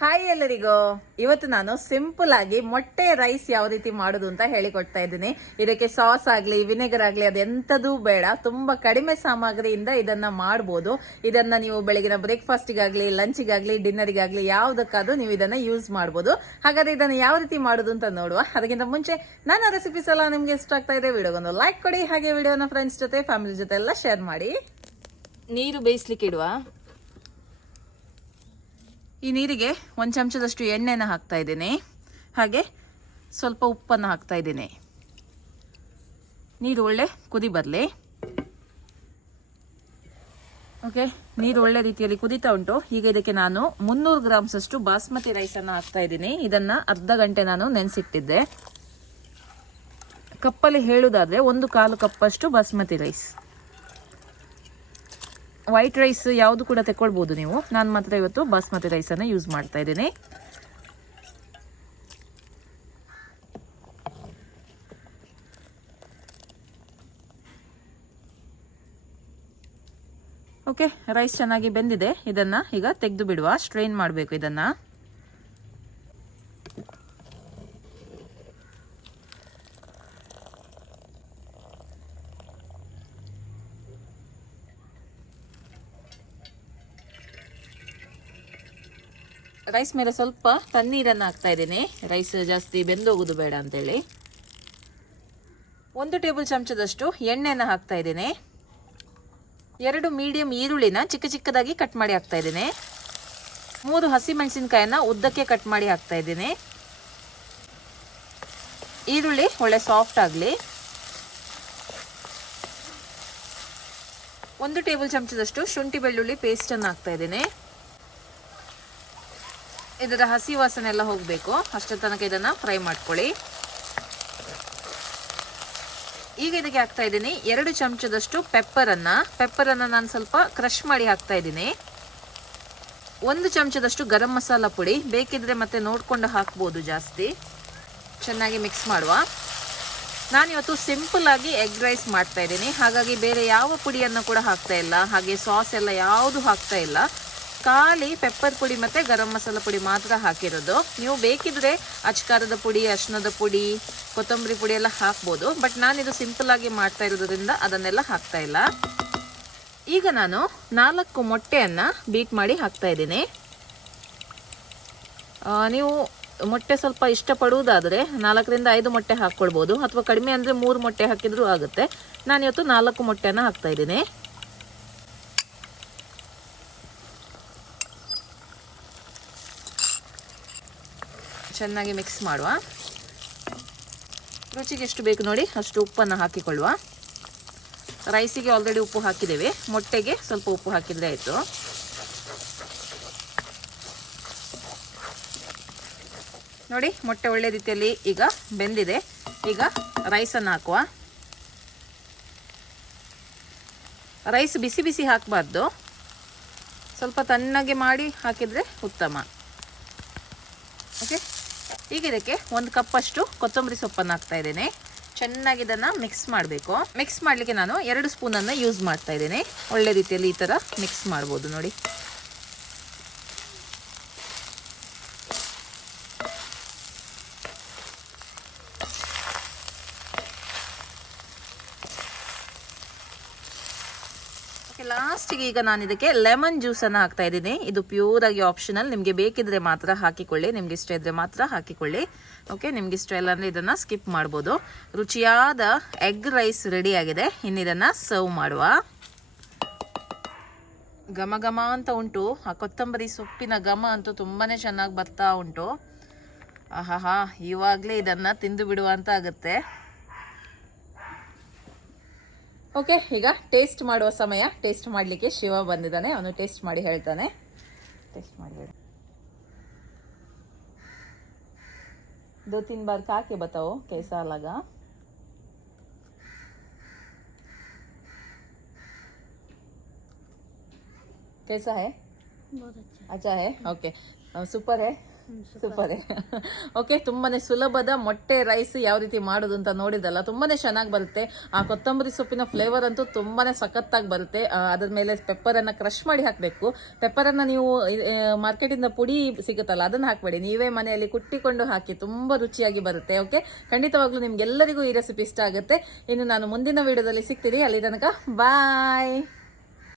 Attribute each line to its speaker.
Speaker 1: Hi ಎಲ್ಲರಿಗೂ. ಇವತ್ತು ನಾನು ಸಿಂಪಲ್ ಆಗಿ ಮೊಟ್ಟೆ ರೈಸ್ ಯಾವ ರೀತಿ ಮಾಡೋದು ಅಂತ ಹೇಳಿಕೊಡ್ತಾ ಇದ್ದೀನಿ. ಇದಕ್ಕೆ ಸಾಸ್ ಆಗ್ಲಿ ವಿನೆಗರ್ ಆಗ್ಲಿ ಅದೆಂಥದ್ದು ಬೇಡ. ತುಂಬಾ ಕಡಿಮೆ ಸಾಮಗ್ರಿಯಿಂದ ಇದನ್ನ ಮಾಡ್ಬೋದು. ಇದನ್ನ ನೀವು ಬೆಳಗಿನ ಬ್ರೇಕ್ಫಾಸ್ಟಿಗಾಗಲಿ ಲಂಚಿಗಾಗಲಿ ಡಿನ್ನರಿಗಾಗಲಿ ಯಾವ್ದಕ್ಕಾದ್ರೂ ನೀವು ಇದನ್ನ ಯೂಸ್ ಮಾಡ್ಬೋದು. ಹಾಗಾದ್ರೆ ಇದನ್ನ ಯಾವ ರೀತಿ ಮಾಡೋದು ಅಂತ ನೋಡುವ. ಅದಕ್ಕಿಂತ ಮುಂಚೆ ನನ್ನ ರೆಸಿಪೀಸ್ ಎಲ್ಲ ನಿಮ್ಗೆ ಇಷ್ಟ ಆಗ್ತಾ ಇದೆ ವಿಡಿಯೋಗೊಂದು ಲೈಕ್ ಕೊಡಿ. ಹಾಗೆ ವಿಡಿಯೋನ ಫ್ರೆಂಡ್ಸ್ ಜೊತೆ ಫ್ಯಾಮಿಲಿ ಜೊತೆ ಎಲ್ಲ ಶೇರ್ ಮಾಡಿ. ನೀರು ಬೇಯಿಸ್ಲಿಕ್ಕೆ ಇಡುವ. ಈ ನೀರಿಗೆ ಒಂದು ಚಮಚದಷ್ಟು ಎಣ್ಣೆನ ಹಾಕ್ತಾ ಇದ್ದೀನಿ. ಹಾಗೆ ಸ್ವಲ್ಪ ಉಪ್ಪನ್ನು ಹಾಕ್ತಾ ಇದ್ದೀನಿ. ನೀರು ಒಳ್ಳೆ ಕುದಿ ಬರಲಿ. ಓಕೆ, ನೀರು ಒಳ್ಳೆ ರೀತಿಯಲ್ಲಿ ಕುದೀತಾ ಉಂಟು. ಈಗ ಇದಕ್ಕೆ ನಾನು ಮುನ್ನೂರು ಗ್ರಾಮ್ಸಷ್ಟು ಬಾಸ್ಮತಿ ರೈಸನ್ನು ಹಾಕ್ತಾ ಇದ್ದೀನಿ. ಇದನ್ನ ಅರ್ಧ ಗಂಟೆ ನಾನು ನೆನೆಸಿಟ್ಟಿದ್ದೆ. ಕಪ್ಪಲ್ಲಿ ಹೇಳುವುದಾದ್ರೆ ಒಂದು ಕಾಲು ಕಪ್ಪಷ್ಟು ಬಾಸ್ಮತಿ ರೈಸ್. ವೈಟ್ ರೈಸ್ ಯಾವುದು ಕೂಡ ತೆಕ್ಕೊಳ್ಬೋದು ನೀವು. ನಾನು ಮಾತ್ರ ಇವತ್ತು ಬಾಸ್ಮತಿ ರೈಸನ್ನು ಯೂಸ್ ಮಾಡ್ತಾ ಇದ್ದೀನಿ. ಓಕೆ ರೈಸ್ ಚೆನ್ನಾಗಿ ಬೆಂದಿದೆ. ಇದನ್ನ ಈಗ ತೆಗೆದು ಬಿಡುವ. ಸ್ಟ್ರೈನ್ ಮಾಡಬೇಕು ಇದನ್ನ. ರೈಸ್ ಮೇಲೆ ಸ್ವಲ್ಪ ತಣ್ಣೀರನ್ನು ಹಾಕ್ತಾ ಇದ್ದೀನಿ. ರೈಸ್ ಜಾಸ್ತಿ ಬೆಂದೋಗೋದು ಬೇಡ ಅಂತೇಳಿ. ಒಂದು ಟೇಬಲ್ ಚಮಚದಷ್ಟು ಎಣ್ಣೆಯನ್ನು ಹಾಕ್ತಾ ಇದ್ದೀನಿ. ಎರಡು ಮೀಡಿಯಂ ಈರುಳ್ಳಿನ ಚಿಕ್ಕ ಚಿಕ್ಕದಾಗಿ ಕಟ್ ಮಾಡಿ ಹಾಕ್ತಾ ಇದ್ದೀನಿ. ಮೂರು ಹಸಿಮೆಣಸಿನ್ಕಾಯನ್ನ ಉದ್ದಕ್ಕೆ ಕಟ್ ಮಾಡಿ ಹಾಕ್ತಾ ಇದ್ದೀನಿ. ಈರುಳ್ಳಿ ಒಳ್ಳೆ ಸಾಫ್ಟ್ ಆಗಲಿ. ಒಂದು ಟೇಬಲ್ ಚಮಚದಷ್ಟು ಶುಂಠಿ ಬೆಳ್ಳುಳ್ಳಿ ಪೇಸ್ಟನ್ನು ಹಾಕ್ತಾ ಇದ್ದೀನಿ. ಇದರ ಹಸಿ ವಾಸನೆ ಎಲ್ಲ ಹೋಗಬೇಕು. ಅಷ್ಟೇ ತನಕ ಇದನ್ನು ಫ್ರೈ ಮಾಡ್ಕೊಳ್ಳಿ. ಈಗ ಇದಕ್ಕೆ ಹಾಕ್ತಾ ಇದ್ದೀನಿ ಎರಡು ಚಮಚದಷ್ಟು ಪೆಪ್ಪರನ್ನು. ಪೆಪ್ಪರನ್ನು ನಾನು ಸ್ವಲ್ಪ ಕ್ರಷ್ ಮಾಡಿ ಹಾಕ್ತಾ ಇದ್ದೀನಿ. ಒಂದು ಚಮಚದಷ್ಟು ಗರಂ ಮಸಾಲ ಪುಡಿ. ಬೇಕಿದ್ರೆ ಮತ್ತೆ ನೋಡಿಕೊಂಡು ಹಾಕ್ಬೋದು ಜಾಸ್ತಿ. ಚೆನ್ನಾಗಿ ಮಿಕ್ಸ್ ಮಾಡುವ. ನಾನಿವತ್ತು ಸಿಂಪಲ್ ಆಗಿ ಎಗ್ ರೈಸ್ ಮಾಡ್ತಾ ಇದ್ದೀನಿ. ಹಾಗಾಗಿ ಬೇರೆ ಯಾವ ಪುಡಿಯನ್ನು ಕೂಡ ಹಾಕ್ತಾ ಇಲ್ಲ. ಹಾಗೆ ಸಾಸ್ ಎಲ್ಲ ಯಾವುದು ಹಾಕ್ತಾ ಇಲ್ಲ. ಖಾಲಿ ಪೆಪ್ಪರ್ ಪುಡಿ ಮತ್ತು ಗರಂ ಮಸಾಲ ಪುಡಿ ಮಾತ್ರ ಹಾಕಿರೋದು. ನೀವು ಬೇಕಿದ್ರೆ ಅಚ್ಕಾರದ ಪುಡಿ ಅಶ್ನದ ಪುಡಿ, ಕೊತ್ತಂಬರಿ ಪುಡಿ ಎಲ್ಲ ಹಾಕ್ಬೋದು. ಬಟ್ ನಾನಿದು ಸಿಂಪಲ್ ಆಗಿ ಮಾಡ್ತಾ ಇರೋದ್ರಿಂದ ಅದನ್ನೆಲ್ಲ ಹಾಕ್ತಾ ಇಲ್ಲ. ಈಗ ನಾನು ನಾಲ್ಕು ಮೊಟ್ಟೆಯನ್ನು ಬೀಟ್ ಮಾಡಿ ಹಾಕ್ತಾ ಇದ್ದೀನಿ. ನೀವು ಮೊಟ್ಟೆ ಸ್ವಲ್ಪ ಇಷ್ಟಪಡುವುದಾದರೆ ನಾಲ್ಕರಿಂದ ಐದು ಮೊಟ್ಟೆ ಹಾಕ್ಕೊಳ್ಬೋದು. ಅಥವಾ ಕಡಿಮೆ ಅಂದರೆ ಮೂರು ಮೊಟ್ಟೆ ಹಾಕಿದರೂ ಆಗುತ್ತೆ. ನಾನಿವತ್ತು ನಾಲ್ಕು ಮೊಟ್ಟೆಯನ್ನು ಹಾಕ್ತಾ ಇದ್ದೀನಿ. ಚೆನ್ನಾಗಿ ಮಿಕ್ಸ್ ಮಾಡುವ. ರುಚಿಗೆ ಎಷ್ಟು ಬೇಕು ನೋಡಿ, ಅಷ್ಟು ಉಪ್ಪನ್ನು ಹಾಕಿಕೊಳ್ಳುವ. ರೈಸಿಗೆ ಆಲ್ರೆಡಿ ಉಪ್ಪು ಹಾಕಿದ್ದೇವೆ. ಮೊಟ್ಟೆಗೆ ಸ್ವಲ್ಪ ಉಪ್ಪು ಹಾಕಿದರೆ ಆಯಿತು. ನೋಡಿ, ಮೊಟ್ಟೆ ಒಳ್ಳೆ ರೀತಿಯಲ್ಲಿ ಈಗ ಬೆಂದಿದೆ. ಈಗ ರೈಸನ್ನು ಹಾಕುವ. ರೈಸ್ ಬಿಸಿ ಬಿಸಿ ಹಾಕಬಾರ್ದು. ಸ್ವಲ್ಪ ತಣ್ಣಗೆ ಮಾಡಿ ಹಾಕಿದರೆ ಉತ್ತಮ. ಓಕೆ ಈಗ ಇದಕ್ಕೆ ಒಂದು ಕಪ್ಪಷ್ಟು ಕೊತ್ತಂಬರಿ ಸೊಪ್ಪನ್ನು ಹಾಕ್ತಾ ಇದ್ದೇನೆ. ಚೆನ್ನಾಗಿ ಇದನ್ನು ಮಿಕ್ಸ್ ಮಾಡಬೇಕು. ಮಿಕ್ಸ್ ಮಾಡಲಿಕ್ಕೆ ನಾನು ಎರಡು ಸ್ಪೂನನ್ನು ಯೂಸ್ ಮಾಡ್ತಾ ಇದ್ದೇನೆ. ಒಳ್ಳೆ ರೀತಿಯಲ್ಲಿ ಈ ಥರ ಮಿಕ್ಸ್ ಮಾಡ್ಬೋದು ನೋಡಿ. ಓಕೆ ಲಾಸ್ಟಿಗೆ ಈಗ ನಾನು ಇದಕ್ಕೆ ಲೆಮನ್ ಜ್ಯೂಸನ್ನು ಹಾಕ್ತಾ ಇದ್ದೀನಿ. ಇದು ಪ್ಯೂರ್ ಆಗಿ ಆಪ್ಷನಲ್ ನಿಮಗೆ ಬೇಕಿದ್ರೆ ಮಾತ್ರ ಹಾಕಿಕೊಳ್ಳಿ. ನಿಮ್ಗೆ ಇಷ್ಟ ಇದ್ರೆ ಮಾತ್ರ ಹಾಕಿಕೊಳ್ಳಿ. ಓಕೆ ನಿಮ್ಗೆ ಇಷ್ಟ ಇಲ್ಲ ಅಂದರೆ ಇದನ್ನು ಸ್ಕಿಪ್ ಮಾಡ್ಬೋದು. ರುಚಿಯಾದ ಎಗ್ ರೈಸ್ ರೆಡಿ ಆಗಿದೆ. ಇನ್ನು ಇದನ್ನ ಸರ್ವ್ ಮಾಡುವ. ಘಮ ಘಮ ಅಂತ ಉಂಟು. ಆ ಕೊತ್ತಂಬರಿ ಸೊಪ್ಪಿನ ಘಮ ಅಂತೂ ತುಂಬಾನೇ ಚೆನ್ನಾಗಿ ಬರ್ತಾ ಉಂಟು. ಆಹಾ ಇವಾಗಲೇ ಇದನ್ನು ತಿಂದು ಬಿಡುವ ಅಂತ ಆಗುತ್ತೆ. ಓಕೆ ಈಗ ಟೇಸ್ಟ್ ಮಾಡುವ ಸಮಯ ಟೇಸ್ಟ್ ಮಾಡಲಿಕ್ಕೆ ಶಿವ ಬಂದಿದ್ದಾನೆ ಅವನು ಟೇಸ್ಟ್ ಮಾಡಿ ಹೇಳ್ತಾನೆ ಟೇಸ್ಟ್ ಮಾಡಿ ಹೇಳು दो तीन बार खा के बताओ कैसा लगा कैसा है
Speaker 2: बहुत अच्छा
Speaker 1: अच्छा है ओके सुपर है ಸೂಪರ್. ಓಕೆ ತುಂಬಾನೇ ಸುಲಭದ ಮೊಟ್ಟೆ ರೈಸ್ ಯಾವ ರೀತಿ ಮಾಡೋದು ಅಂತ ನೋಡಿದಲ್ಲ, ತುಂಬಾನೇ ಚೆನ್ನಾಗಿ ಬರುತ್ತೆ. ಆ ಕೊತ್ತಂಬರಿ ಸೊಪ್ಪಿನ ಫ್ಲೇವರ್ ಅಂತೂ ತುಂಬಾನೇ ಸಖತ್ತಾಗಿ ಬರುತ್ತೆ. ಅದರ ಮೇಲೆ ಪೆಪ್ಪರ್ ಅನ್ನ ಕ್ರಶ್ ಮಾಡಿ ಹಾಕಬೇಕು. ಪೆಪ್ಪರ್ ಅನ್ನ ನೀವು ಮಾರ್ಕೆಟ್ ಇಂದ ಪುಡಿ ಸಿಗುತ್ತಲ್ಲ, ಅದನ್ನ ಹಾಕಬೇಡಿ. ನೀವೇ ಮನೆಯಲ್ಲಿ ಕುಟ್ಟಿಕೊಂಡು ಹಾಕಿ ತುಂಬಾ ರುಚಿಯಾಗಿ ಬರುತ್ತೆ ಓಕೆ ಖಂಡಿತವಾಗ್ಲೂ ನಿಮ್ಗೆಲ್ಲರಿಗೂ ಈ ರೆಸಿಪಿ ಇಷ್ಟ ಆಗುತ್ತೆ. ಇನ್ನು ನಾನು ಮುಂದಿನ ವಿಡಿಯೋದಲ್ಲಿ ಸಿಗ್ತೀನಿ. ಅಲ್ಲಿ ತನಕ ಬಾಯ್